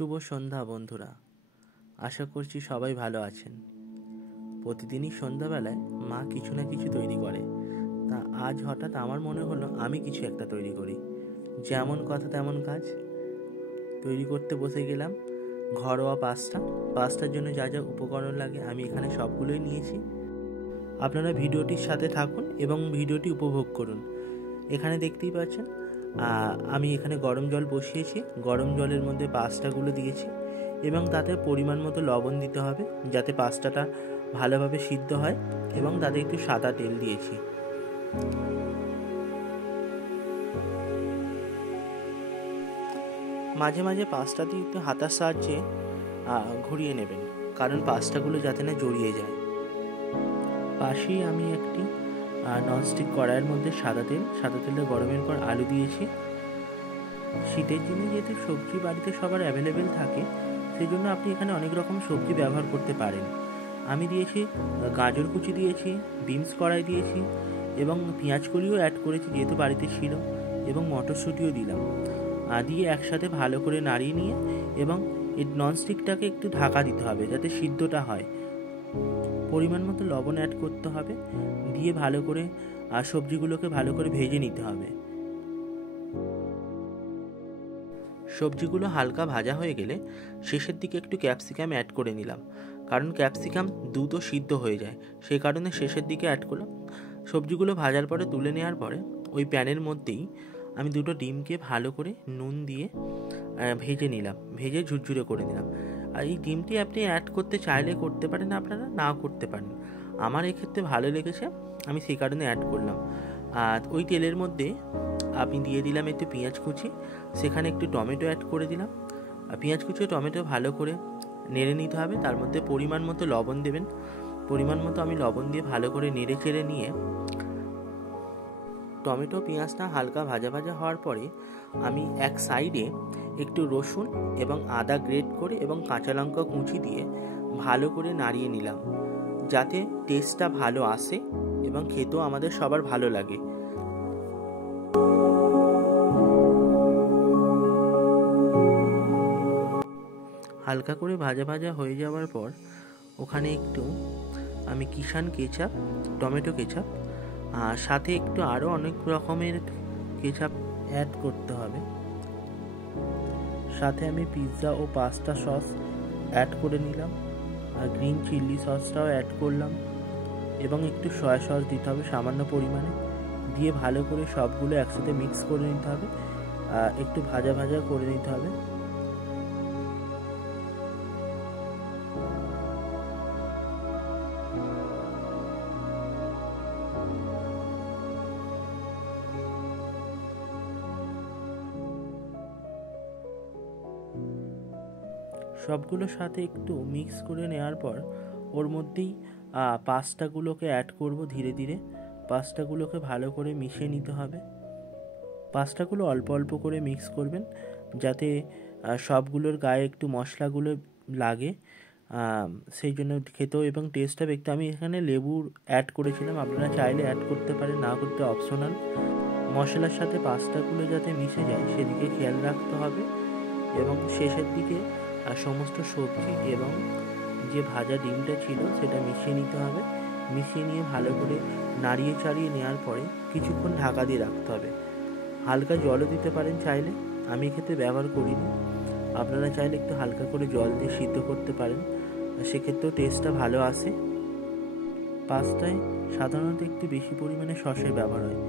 শুভ সন্ধ্যা বন্ধুরা, আশা করছি সবাই ভালো আছেন। প্রতিদিনই সন্ধ্যাবেলায় মা কিছু না কিছু তৈরি করে, তা আজ হঠাৎ আমার মনে হলো আমি কিছু একটা তৈরি করি। যেমন কথা তেমন কাজ, তৈরি করতে বসে গেলাম ঘরোয়া পাস্তার জন্য যা যা উপকরণ লাগে আমি এখানে সবগুলোই নিয়েছি। আপনারা ভিডিওটির সাথে থাকুন এবং ভিডিওটি উপভোগ করুন। এখানে দেখতেই পাচ্ছেন আমি এখানে গরম জল বসিয়েছি, গরম জলের মধ্যে পাস্তাগুলো দিয়েছি এবং তাতে পরিমাণ মতো লবণ দিতে হবে যাতে পাস্তাটা ভালোভাবে সিদ্ধ হয়, এবং তাতে একটু সাদা তেল দিয়েছি। মাঝে মাঝে পাস্তাটি একটু হাতার সাহায্যে ঘুরিয়ে নেবেন, কারণ পাস্তাগুলো যাতে না জড়িয়ে যায়। পাশেই আমি একটি ননস্টিক কড়াইয়ের মধ্যে সাদা তেলে গরমের পর আলু দিয়েছি। শীতের দিনে যেহেতু সবজি বাড়িতে সবার অ্যাভেলেবেল থাকে, সেই জন্য আপনি এখানে অনেক রকম সবজি ব্যবহার করতে পারেন। আমি দিয়েছি গাজর কুচি দিয়েছি, বিনস কড়াই দিয়েছি এবং পেঁয়াজ কলিও অ্যাড করেছি যেহেতু বাড়িতে ছিল, এবং মটরশুঁটিও দিলাম। দিয়ে একসাথে ভালো করে নাড়িয়ে নিয়ে এবং এই ননস্টিকটাকে একটু ঢাকা দিতে হবে যাতে সিদ্ধটা হয়। পরিমাণ মতো লবণ অ্যাড করতে হবে, দিয়ে ভালো করে সবজিগুলোকে ভালো করে ভেজে নিতে হবে। সবজিগুলো হালকা ভাজা হয়ে গেলে শেষের দিকে একটু ক্যাপসিকাম অ্যাড করে নিলাম, কারণ ক্যাপসিকাম দ্রুত সিদ্ধ হয়ে যায়, সেই কারণে শেষের দিকে অ্যাড করলাম। সবজিগুলো ভাজার পরে তুলে নেওয়ার পরে ওই প্যানের মধ্যেই আমি দুটো ডিমকে ভালো করে নুন দিয়ে ভেজে নিলাম, ভেজে ঝুরঝুরে করে নিলাম। আর এই ডিমটি আপনি অ্যাড করতে চাইলে করতে পারেন, আপনারা নাও করতে পারেন। আমার এক্ষেত্রে ভালো লেগেছে, আমি সেই কারণে অ্যাড করলাম। আর ওই তেলের মধ্যে আমি দিয়ে দিলাম একটু পেঁয়াজ কুচি, সেখানে একটু টমেটো অ্যাড করে দিলাম। আর পেঁয়াজ কুচি টমেটো ভালো করে নেড়ে নিতে হবে, তার মধ্যে পরিমাণ মতো লবণ দেবেন। পরিমাণ মতো আমি লবণ দিয়ে ভালো করে নেড়ে চেড়ে নিয়ে টমেটো পেঁয়াজটা হালকা ভাজা ভাজা হওয়ার পরে আমি এক সাইডে একটু রসুন এবং আদা গ্রেট করে এবং কাঁচা লঙ্কা কুচি দিয়ে ভালো করে নাড়িয়ে নিলাম, যাতে টেস্টটা ভালো আসে এবং খেতেও আমাদের সবার ভালো লাগে। হালকা করে ভাজা ভাজা হয়ে যাওয়ার পর ওখানে একটু আমি কিষান কেচাপ, টমেটো কেচাপ, আর সাথে একটু আরও অনেক রকমের কেচাপ অ্যাড করতে হবে। সাথে আমি পিৎজা ও পাস্তা সস অ্যাড করে নিলাম, আর গ্রিন চিলি সসটাও অ্যাড করলাম, এবং একটু সয়া সস দিতে হবে সামান্য পরিমাণে। দিয়ে ভালো করে সবগুলো একসাথে মিক্স করে নিতে হবে, একটু ভাজা ভাজা করে নিতে হবে। সবগুলোর সাথে একটু মিক্স করে নেওয়ার পর ওর মধ্যেই পাস্তাগুলোকে অ্যাড করব ধীরে ধীরে। পাস্তাগুলোকে ভালো করে মিশিয়ে নিতে হবে। পাস্তাগুলো অল্প অল্প করে মিক্স করবেন যাতে সবগুলোর গায়ে একটু মশলাগুলো লাগে, সেই জন্য খেতেও এবং টেস্টটা দেখতে। আমি এখানে লেবু অ্যাড করেছিলাম, আপনারা চাইলে অ্যাড করতে পারেন, না করতে অপশনাল। মশলার সাথে পাস্তাগুলো যাতে মিশে যায় সেদিকে খেয়াল রাখতে হবে, এবং শেষের দিকে সমস্ত সবজি এবং যে ভাজা ডিমটা ছিল সেটা মিশিয়ে নিতে হবে। মিশিয়ে নিয়ে ভালো করে নাড়িয়ে চাড়িয়ে নেওয়ার পরে কিছুক্ষণ ঢাকা দিয়ে রাখতে হবে। হালকা জলও দিতে পারেন চাইলে, আমি এক্ষেত্রে ব্যবহার করিনি। আপনারা চাইলে একটু হালকা করে জল দিয়ে সিদ্ধ করতে পারেন, সেক্ষেত্রেও টেস্টটা ভালো আসে। পাস্তায় সাধারণত একটু বেশি পরিমাণে সসের ব্যবহার হয়,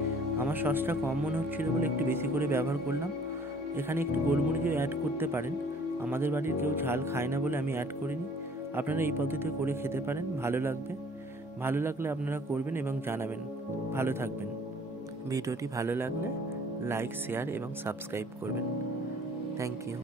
আমার সসটা কম মনে হচ্ছিল বলে একটু বেশি করে ব্যবহার করলাম। এখানে একটু গোলমরিচও অ্যাড করতে পারেন, আমাদের বাড়ির কেউ ঝাল খায় না বলে আমি অ্যাড করিনি। আপনারা এই পদ্ধতিতে করে খেতে পারেন, ভালো লাগবে। ভালো লাগলে আপনারা করবেন এবং জানাবেন। ভালো থাকবেন। ভিডিওটি ভালো লাগলে লাইক, শেয়ার এবং সাবস্ক্রাইব করবেন। Thank you.